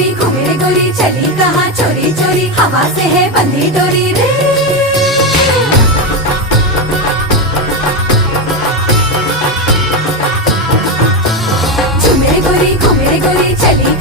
गोरी घूमे रे गोरी चली कहाँ चोरी चोरी हवा से है बंधी डोरी रे। झूमे रे गोरी घूमे रे गोरी चली